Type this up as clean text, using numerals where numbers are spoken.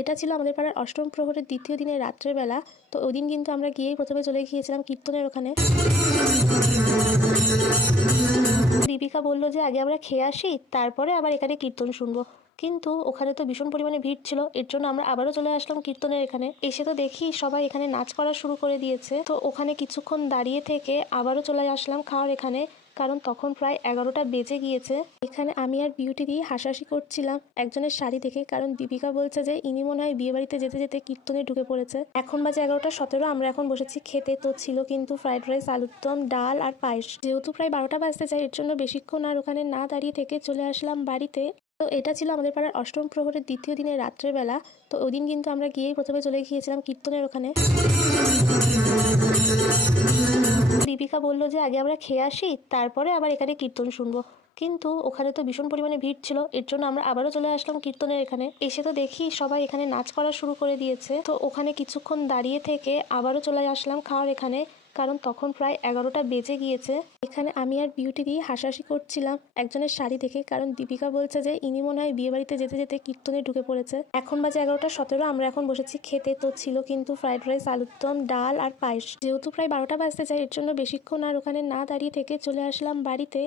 এটা ছিল আমাদের পাড়ার অষ্টম প্রহরের দ্বিতীয় দিনের রাত্রের বেলা। তো ওই দিন কিন্তু আমরা গিয়েই প্রথমে চলে গিয়েছিলাম কীর্তনের ওখানে। দীপিকা বলল যে আগে আমরা খেয়ে আসি, তারপরে আবার এখানে কীর্তন শুনবো। কিন্তু ওখানে তো ভীষণ পরিমাণে ভিড় ছিল, এর জন্য আমরা আবারও চলে আসলাম কীর্তনের এখানে। এসে তো দেখি সবাই এখানে নাচ করা শুরু করে দিয়েছে। তো ওখানে কিছুক্ষণ দাঁড়িয়ে থেকে আবারও চলে আসলাম খাওয়ার এখানে, কারণ তখন প্রায় 11টা বেজে গিয়েছে। এখানে আমি আর বিউটি দিয়ে হাসাহাসি করছিলাম একজনের শাড়ি দেখে, কারণ দীপিকা বলছে যে ইনি মনে হয় বিয়ে বাড়িতে যেতে যেতে কীর্তনে ঢুকে পড়েছে। এখন বাজে 11টা 17। আমরা এখন বসেছি খেতে। তো ছিল কিন্তু ফ্রাইড রাইস, আলুর দম, ডাল আর পায়েস। যেহেতু প্রায় 12টা বাজতে যায়, এর জন্য বেশিক্ষণ আর ওখানে না দাঁড়িয়ে থেকে চলে আসলাম বাড়িতে। তো এটা ছিল আমাদের পাড়ার অষ্টম প্রহরের দ্বিতীয় দিনের রাত্রের বেলা। তো ওই দিন কিন্তু আমরা গিয়েই প্রথমে চলে গিয়েছিলাম কীর্তনের ওখানে। দীপিকা বলল যে আগে আমরা খেয়ে আসি, তারপরে আবার এখানে কীর্তন শুনবো। কিন্তু ওখানে তো ভীষণ পরিমাণে ভিড় ছিল, এর জন্য আমরা আবারও চলে আসলাম কীর্তনের এখানে। এসে তো দেখি সবাই এখানে নাচ করা শুরু করে দিয়েছে। তো ওখানে কিছুক্ষণ দাঁড়িয়ে থেকে আবারও চলে আসলাম খাওয়ার এখানে, কারণ তখন প্রায় 11টা বেজে গিয়েছে। এখানে আমি আর বিউটি দিয়ে হাসাহাসি করছিলাম একজনের শাড়ি দেখে, কারণ দীপিকা বলছে যে ইনি মনে হয় বিয়ে বাড়িতে যেতে যেতে কীর্তনে ঢুকে পড়েছে। এখন বাজে 11টা 17। আমরা এখন বসেছি খেতে। তো ছিল কিন্তু ফ্রাইড রাইস, আলুর দম, ডাল আর পায়েস। যেহেতু প্রায় 12টা বাজতে যায়, এর জন্য বেশিক্ষণ আর ওখানে না দাঁড়িয়ে থেকে চলে আসলাম বাড়িতে।